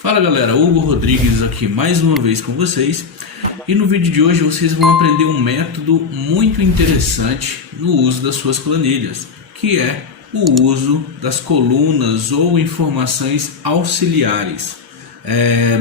Fala galera, Hugo Rodrigues aqui mais uma vez com vocês, e no vídeo de hoje vocês vão aprender um método muito interessante no uso das suas planilhas, que é o uso das colunas ou informações auxiliares.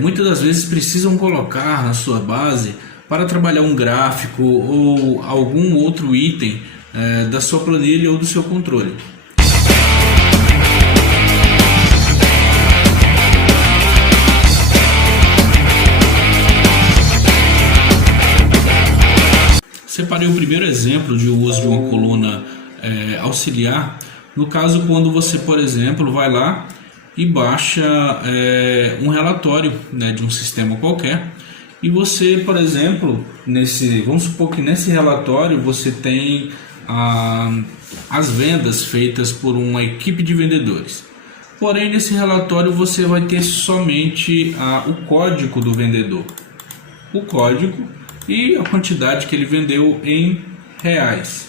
Muitas das vezes precisam colocar na sua base para trabalhar um gráfico ou algum outro item da sua planilha ou do seu controle. Separei o primeiro exemplo de uso de uma coluna auxiliar, no caso quando você, por exemplo, vai lá e baixa um relatório, de um sistema qualquer, e você, por exemplo, vamos supor que nesse relatório você tem as vendas feitas por uma equipe de vendedores. Porém, nesse relatório você vai ter somente o código do vendedor, o código e a quantidade que ele vendeu em reais,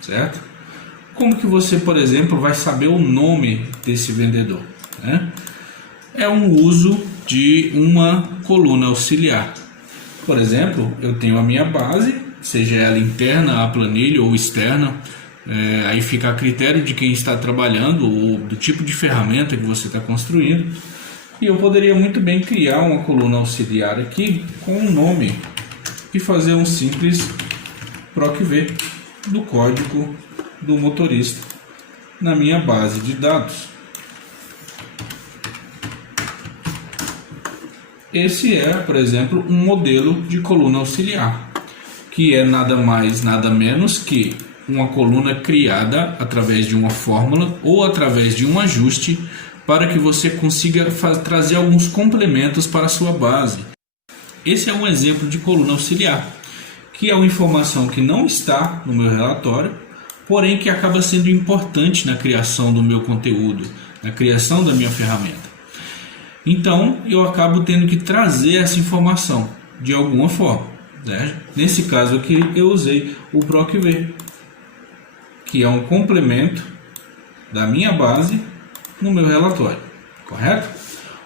certo? Como que você, por exemplo, vai saber o nome desse vendedor, É um uso de uma coluna auxiliar. Por exemplo, eu tenho a minha base, seja ela interna à planilha ou externa, aí fica a critério de quem está trabalhando ou do tipo de ferramenta que você está construindo. E eu poderia muito bem criar uma coluna auxiliar aqui com um nome e fazer um simples PROC-V do código do motorista na minha base de dados. Esse é, por exemplo, um modelo de coluna auxiliar, que é nada mais, nada menos que uma coluna criada através de uma fórmula ou através de um ajuste para que você consiga trazer alguns complementos para a sua base. Esse é um exemplo de coluna auxiliar, que é uma informação que não está no meu relatório, porém que acaba sendo importante na criação do meu conteúdo, na criação da minha ferramenta. Então, eu acabo tendo que trazer essa informação de alguma forma, Nesse caso aqui, eu usei o PROC-V, que é um complemento da minha base no meu relatório, correto?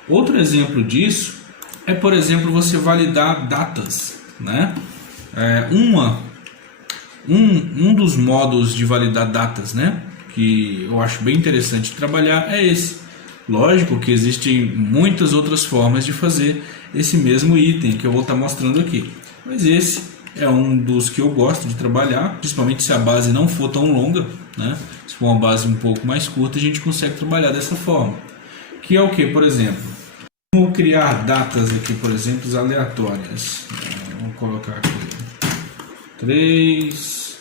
Outro exemplo disso é, por exemplo, você validar datas, Um dos modos de validar datas, que eu acho bem interessante trabalhar é esse. Lógico que existem muitas outras formas de fazer esse mesmo item que eu vou estar mostrando aqui, mas esse é um dos que eu gosto de trabalhar, principalmente se a base não for tão longa, Se for uma base um pouco mais curta, a gente consegue trabalhar dessa forma. Que é o que, por exemplo? Vamos criar datas aqui, por exemplo, aleatórias. Vamos colocar aqui 3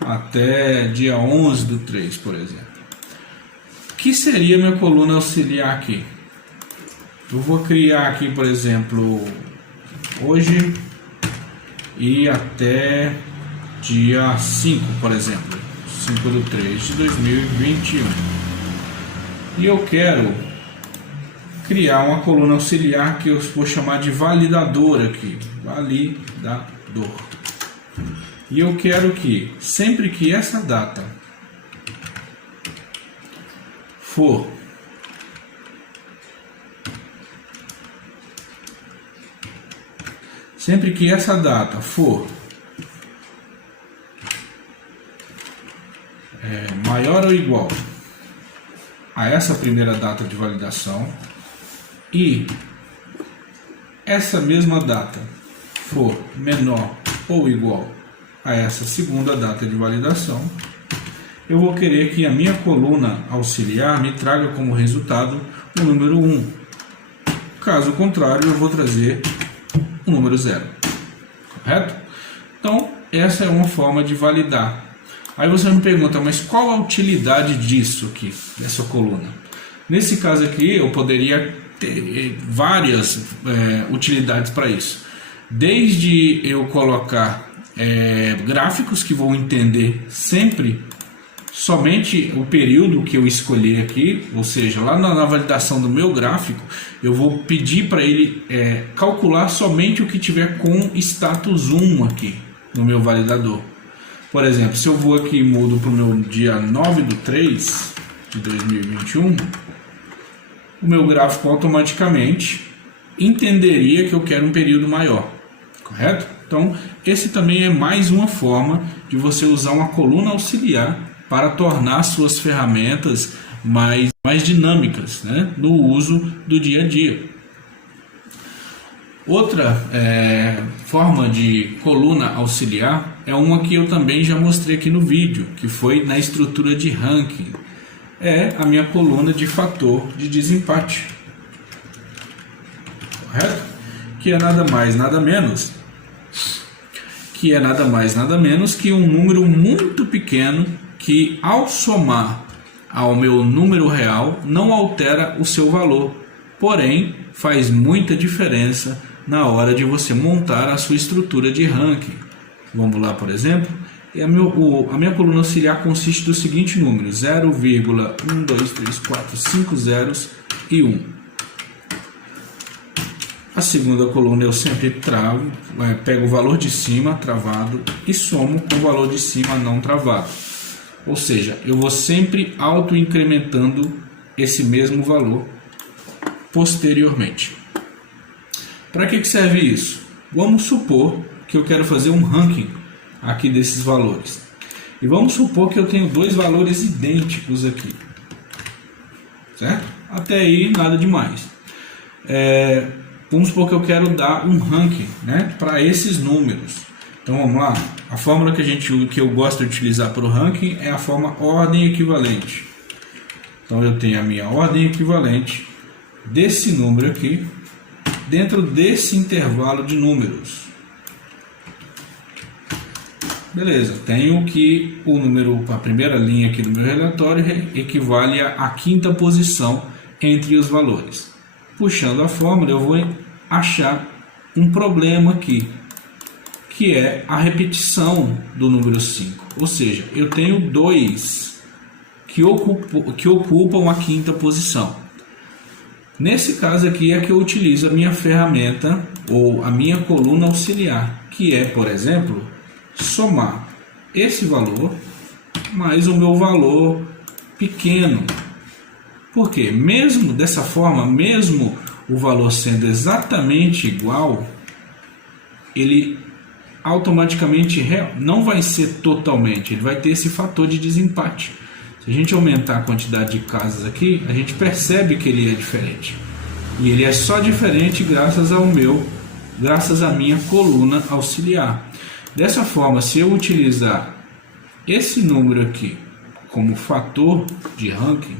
até dia 11/3, por exemplo. Que seria minha coluna auxiliar aqui? Eu vou criar aqui, por exemplo, hoje e até dia 5, por exemplo, 5/3/2021. E eu quero criar uma coluna auxiliar que eu vou chamar de validador aqui, validador. E eu quero que sempre que essa data for maior ou igual a essa primeira data de validação e essa mesma data for menor ou igual a essa segunda data de validação, eu vou querer que a minha coluna auxiliar me traga como resultado o número 1. Caso contrário, eu vou trazer o número 0. Correto? Então, essa é uma forma de validar. Aí você me pergunta, mas qual a utilidade disso aqui, dessa coluna? Nesse caso aqui, eu poderia ter várias utilidades para isso. Desde eu colocar gráficos que vão entender sempre somente o período que eu escolher aqui, ou seja, lá na validação do meu gráfico, eu vou pedir para ele calcular somente o que tiver com status 1 aqui no meu validador. Por exemplo, se eu vou aqui e mudo para o meu dia 9/3 de 2021, o meu gráfico automaticamente entenderia que eu quero um período maior, correto? Então, esse também é mais uma forma de você usar uma coluna auxiliar para tornar suas ferramentas mais dinâmicas, né, no uso do dia a dia. Outra forma de coluna auxiliar é uma que eu também já mostrei aqui no vídeo, que foi na estrutura de ranking. É a minha coluna de fator de desempate, correto? Que é nada mais, nada menos que um número muito pequeno que, ao somar ao meu número real, não altera o seu valor, porém faz muita diferença na hora de você montar a sua estrutura de ranking. Vamos lá, por exemplo, a minha coluna auxiliar consiste do seguinte número: 0,1, 2, 3, 4, 5 zeros e 1. A segunda coluna eu sempre pego o valor de cima travado e somo com o valor de cima não travado. Ou seja, eu vou sempre auto-incrementando esse mesmo valor posteriormente. Para que serve isso? Vamos supor que eu quero fazer um ranking aqui desses valores. E vamos supor que eu tenho dois valores idênticos aqui. Certo? Até aí nada demais. Vamos supor que eu quero dar um ranking, né, para esses números. Então vamos lá. A fórmula que eu gosto de utilizar para o ranking é a forma ordem equivalente. Então eu tenho a minha ordem equivalente desse número aqui dentro desse intervalo de números. Beleza, tenho que o número, a primeira linha aqui do meu relatório equivale à quinta posição entre os valores. Puxando a fórmula, eu vou achar um problema aqui, que é a repetição do número 5. Ou seja, eu tenho dois que ocupam a quinta posição. Nesse caso aqui é que eu utilizo a minha ferramenta ou a minha coluna auxiliar, que é, por exemplo, somar esse valor mais o meu valor pequeno. Porque mesmo dessa forma, mesmo o valor sendo exatamente igual, ele automaticamente não vai ser totalmente, ele vai ter esse fator de desempate. Se a gente aumentar a quantidade de casas aqui, a gente percebe que ele é diferente. E ele é só diferente graças à minha coluna auxiliar. Dessa forma, se eu utilizar esse número aqui como fator de ranking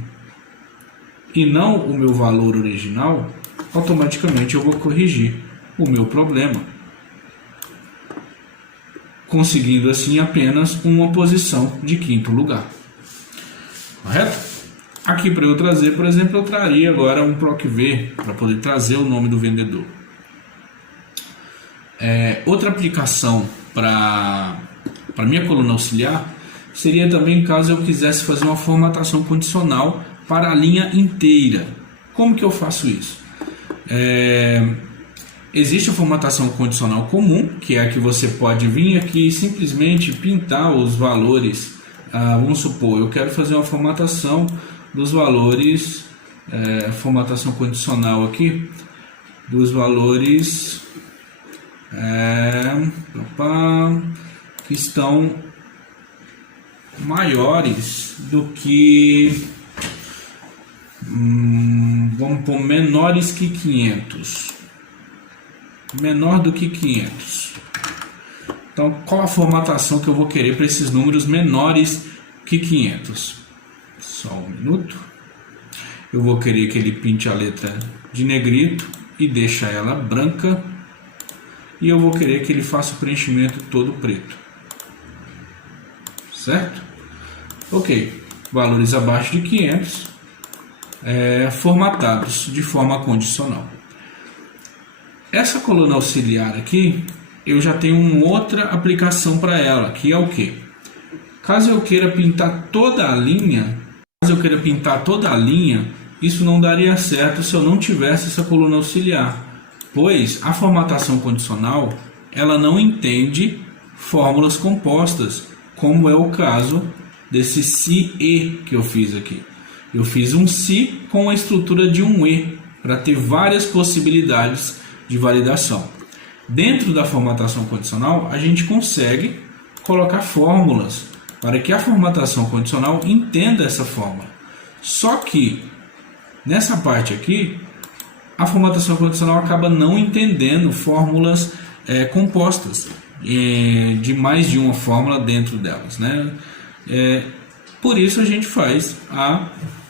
e não o meu valor original, automaticamente eu vou corrigir o meu problema, conseguindo assim apenas uma posição de quinto lugar. Correto? Aqui para eu trazer, por exemplo, eu traria agora um PROC-V para poder trazer o nome do vendedor. Outra aplicação para minha coluna auxiliar seria também caso eu quisesse fazer uma formatação condicional para a linha inteira. Como que eu faço isso? Existe a formatação condicional comum, que é a que você pode vir aqui e simplesmente pintar os valores. Vamos supor, eu quero fazer uma formatação dos valores, formatação condicional aqui, dos valores que estão maiores do que, vamos pôr menores que 500, menor do que 500. Então, qual a formatação que eu vou querer para esses números menores que 500? Só um minuto. Eu vou querer que ele pinte a letra de negrito e deixe ela branca. E eu vou querer que ele faça o preenchimento todo preto. Certo? Ok. Valores abaixo de 500 formatados de forma condicional. Essa coluna auxiliar aqui, eu já tenho uma outra aplicação para ela, que é o que? Caso eu queira pintar toda a linha, isso não daria certo se eu não tivesse essa coluna auxiliar, pois a formatação condicional ela não entende fórmulas compostas, como é o caso desse se e que eu fiz aqui. Eu fiz um se com a estrutura de um e, para ter várias possibilidades de validação. Dentro da formatação condicional, a gente consegue colocar fórmulas para que a formatação condicional entenda essa fórmula. Só que, nessa parte aqui, a formatação condicional acaba não entendendo fórmulas compostas, de mais de uma fórmula dentro delas, né? Por isso a gente faz a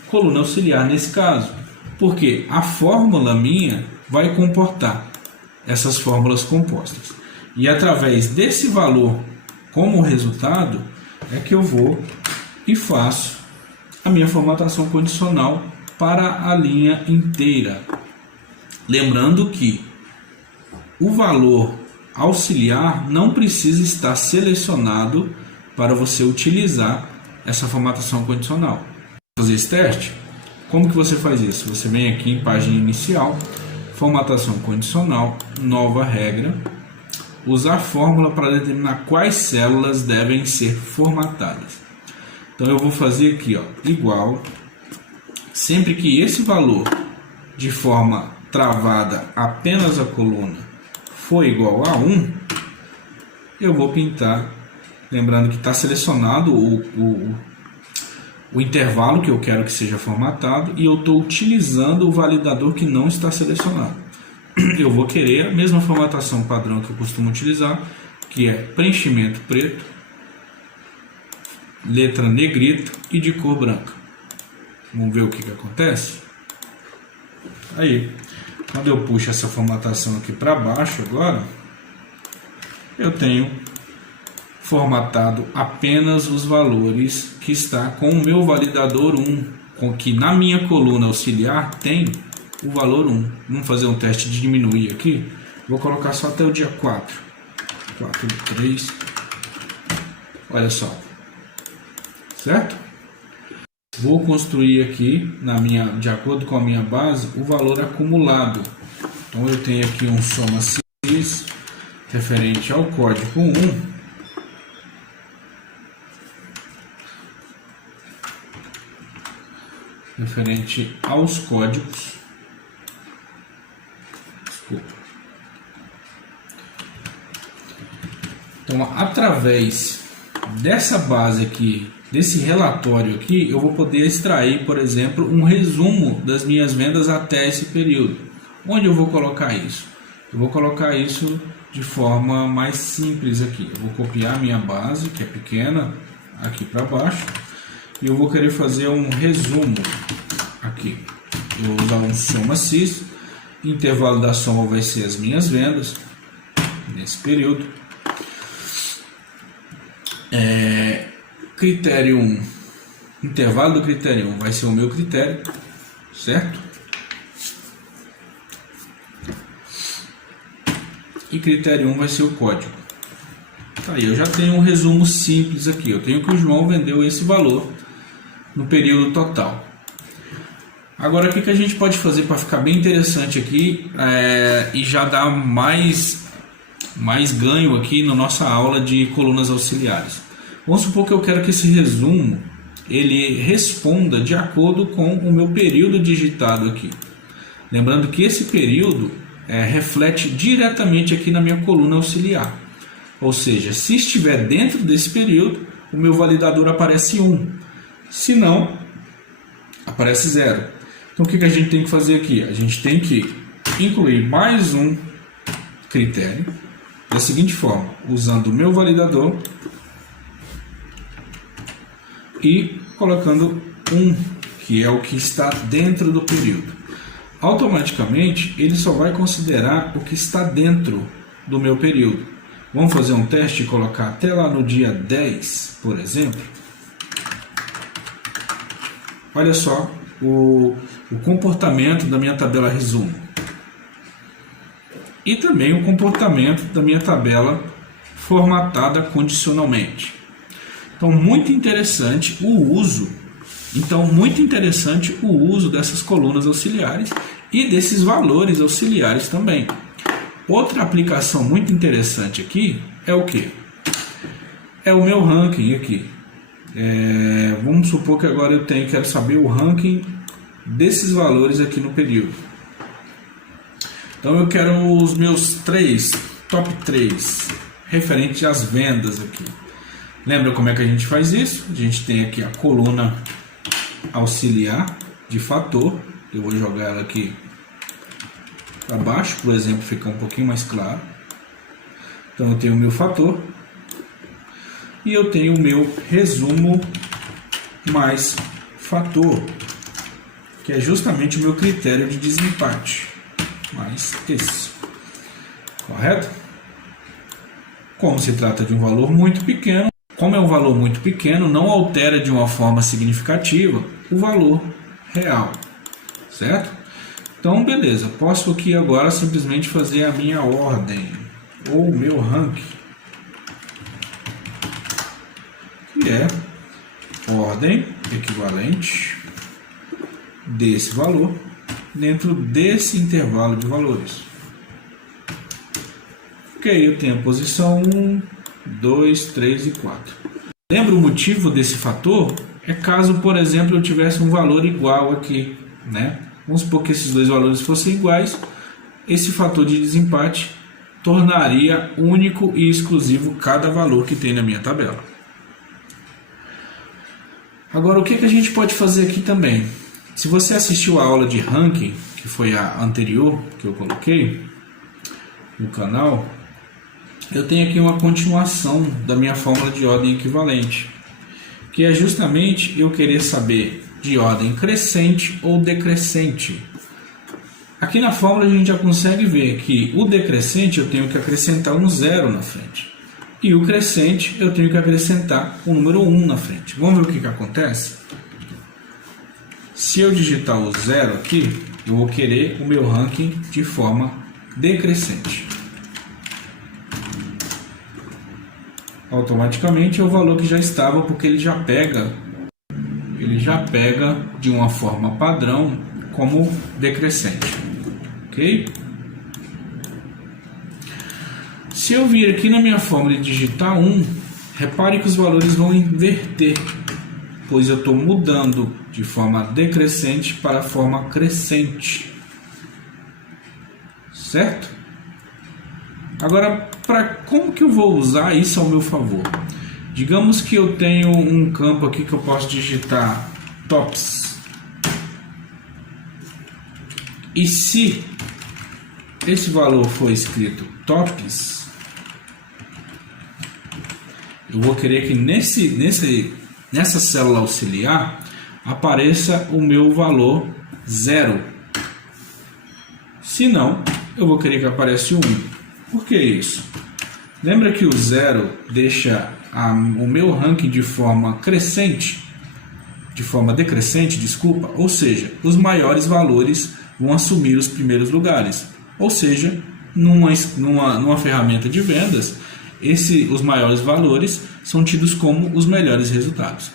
coluna auxiliar nesse caso, porque a fórmula minha vai comportar essas fórmulas compostas, e através desse valor como resultado é que eu vou e faço a minha formatação condicional para a linha inteira. Lembrando que o valor auxiliar não precisa estar selecionado para você utilizar essa formatação condicional. Fazer esse teste? Como que você faz isso? Você vem aqui em página inicial, formatação condicional, nova regra, usar a fórmula para determinar quais células devem ser formatadas. Então eu vou fazer aqui, ó, igual, sempre que esse valor de forma travada apenas a coluna for igual a 1, eu vou pintar, lembrando que está selecionado o intervalo que eu quero que seja formatado, e eu estou utilizando o validador que não está selecionado. Eu vou querer a mesma formatação padrão que eu costumo utilizar, que é preenchimento preto, letra negrita e de cor branca. Vamos ver o que acontece? Aí, quando eu puxo essa formatação aqui para baixo agora, eu tenho formatado apenas os valores que está com o meu validador 1, com que na minha coluna auxiliar tem o valor 1. Vamos fazer um teste de diminuir aqui. Vou colocar só até o dia 4. 4, 3. Olha só. Certo? Vou construir aqui, de acordo com a minha base, o valor acumulado. Então eu tenho aqui um soma cis referente ao código 1. Referente aos códigos. Desculpa. Então, através dessa base aqui, desse relatório aqui, eu vou poder extrair, por exemplo, um resumo das minhas vendas até esse período. Onde eu vou colocar isso? Eu vou colocar isso de forma mais simples aqui. Eu vou copiar a minha base, que é pequena, aqui para baixo, e eu vou querer fazer um resumo aqui. Eu vou usar um soma cis, intervalo da soma vai ser as minhas vendas nesse período. Critério 1, intervalo do critério 1 vai ser o meu critério, certo? E critério 1 vai ser o código. Tá aí, eu já tenho um resumo simples aqui. Eu tenho que o João vendeu esse valor no período total. Agora, o que a gente pode fazer para ficar bem interessante aqui e já dar mais ganho aqui na nossa aula de colunas auxiliares? Vamos supor que eu quero que esse resumo ele responda de acordo com o meu período digitado aqui. Lembrando que esse período reflete diretamente aqui na minha coluna auxiliar. Ou seja, se estiver dentro desse período, o meu validador aparece 1. Se não, aparece 0. Então o que a gente tem que fazer aqui? A gente tem que incluir mais um critério da seguinte forma, usando o meu validador e colocando 1, que é o que está dentro do período. Automaticamente ele só vai considerar o que está dentro do meu período. Vamos fazer um teste e colocar até lá no dia 10, por exemplo. Olha só o comportamento da minha tabela resumo. E também o comportamento da minha tabela formatada condicionalmente. Então, muito interessante o uso dessas colunas auxiliares e desses valores auxiliares também. Outra aplicação muito interessante aqui é o que? É o meu ranking aqui. Vamos supor que agora eu quero saber o ranking desses valores aqui no período. Então eu quero os meus top 3 referente às vendas aqui. Lembra como é que a gente faz isso? A gente tem aqui a coluna auxiliar de fator. Eu vou jogar ela aqui para baixo, por exemplo, ficar um pouquinho mais claro. Então eu tenho o meu fator e eu tenho o meu resumo mais fator, que é justamente o meu critério de desempate, mais esse, correto? Como se trata de um valor muito pequeno, como é um valor muito pequeno, não altera de uma forma significativa o valor real, certo? Então, beleza, posso aqui agora simplesmente fazer a minha ordem, ou o meu ranking, que é ordem equivalente desse valor dentro desse intervalo de valores. Ok, eu tenho a posição 1, 2, 3 e 4. Lembra o motivo desse fator? É caso, por exemplo, eu tivesse um valor igual aqui, né? Vamos supor que esses dois valores fossem iguais, esse fator de desempate tornaria único e exclusivo cada valor que tem na minha tabela. Agora, o que a gente pode fazer aqui também? Se você assistiu a aula de ranking, que foi a anterior que eu coloquei no canal, eu tenho aqui uma continuação da minha fórmula de ordem equivalente, que é justamente eu querer saber de ordem crescente ou decrescente. Aqui na fórmula a gente já consegue ver que o decrescente eu tenho que acrescentar um zero na frente. E o crescente eu tenho que acrescentar o número 1 na frente. Vamos ver o que acontece? Se eu digitar o 0 aqui, eu vou querer o meu ranking de forma decrescente. Automaticamente é o valor que já estava, porque ele já pega de uma forma padrão como decrescente. Ok? Se eu vir aqui na minha fórmula e digitar 1, repare que os valores vão inverter, pois eu estou mudando de forma decrescente para a forma crescente. Certo? Agora, como que eu vou usar isso ao meu favor? Digamos que eu tenho um campo aqui que eu posso digitar tops. E se esse valor for escrito tops, eu vou querer que nessa célula auxiliar apareça o meu valor 0. Se não, eu vou querer que apareça o 1. Por que isso? Lembra que o 0 deixa o meu ranking de forma crescente, de forma decrescente, desculpa, ou seja, os maiores valores vão assumir os primeiros lugares. Ou seja, numa ferramenta de vendas, os maiores valores são tidos como os melhores resultados.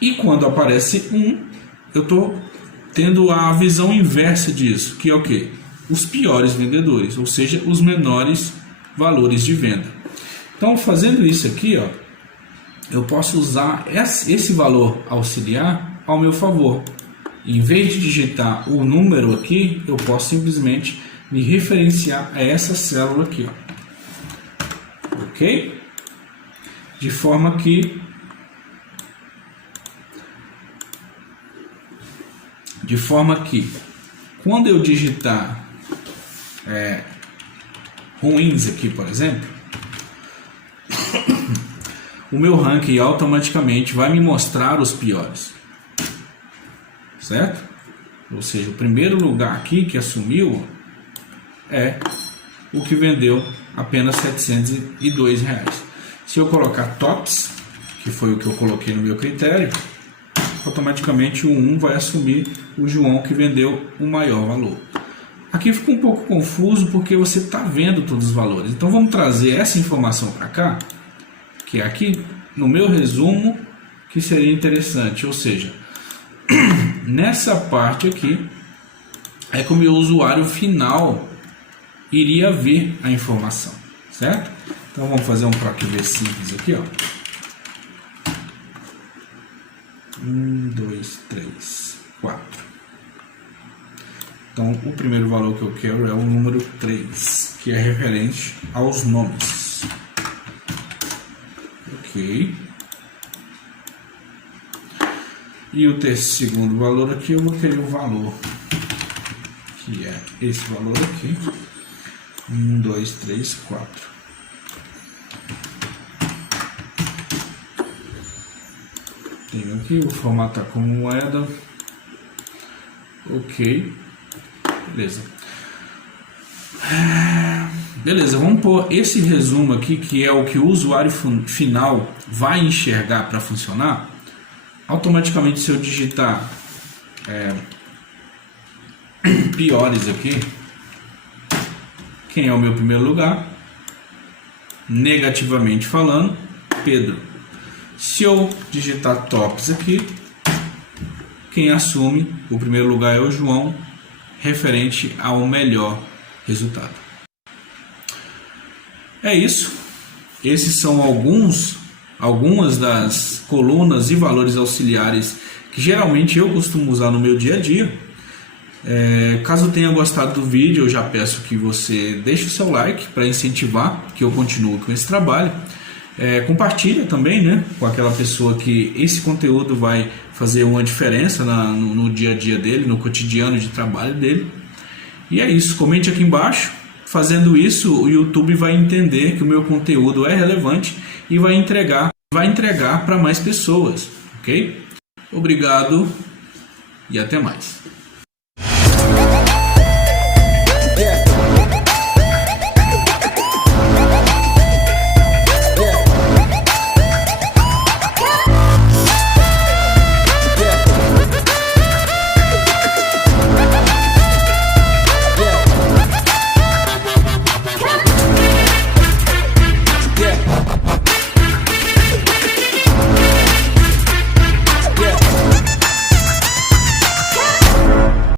E quando aparece 1, eu estou tendo a visão inversa disso, que é o quê? Os piores vendedores, ou seja, os menores valores de venda. Então, fazendo isso aqui, ó, eu posso usar esse valor auxiliar ao meu favor. Em vez de digitar o número aqui, eu posso simplesmente me referenciar a essa célula aqui, ó. Ok? De forma que quando eu digitar ruins aqui, por exemplo, o meu ranking automaticamente vai me mostrar os piores, certo? Ou seja, o primeiro lugar aqui que assumiu é o que vendeu apenas R$702. Se eu colocar tops, que foi o que eu coloquei no meu critério, automaticamente o 1 vai assumir o João que vendeu o maior valor. Aqui fica um pouco confuso porque você está vendo todos os valores. Então vamos trazer essa informação para cá, que é aqui no meu resumo, que seria interessante. Ou seja, nessa parte aqui é como o usuário final iria ver a informação, certo? Então vamos fazer um PROC V simples aqui, ó. 1, 2, 3, 4. Então, o primeiro valor que eu quero é o número 3, que é referente aos nomes. Ok. E o segundo valor aqui, eu vou querer o valor, que é esse valor aqui. 1, 2, 3, 4. Tenho aqui, vou formatar como moeda. Ok. Beleza. Beleza, vamos pôr esse resumo aqui, que é o que o usuário final vai enxergar para funcionar. Automaticamente, se eu digitar piores aqui, quem é o meu primeiro lugar? Negativamente falando, Pedro. Se eu digitar tops aqui, quem assume o primeiro lugar é o João, referente ao melhor resultado. É isso. Esses são algumas das colunas e valores auxiliares que geralmente eu costumo usar no meu dia a dia. Caso tenha gostado do vídeo, eu já peço que você deixe o seu like para incentivar que eu continue com esse trabalho. Compartilha também, né, com aquela pessoa que esse conteúdo vai fazer uma diferença no dia a dia dele, no cotidiano de trabalho dele. E é isso, comente aqui embaixo. Fazendo isso, o YouTube vai entender que o meu conteúdo é relevante e vai entregar para mais pessoas, ok? Obrigado e até mais.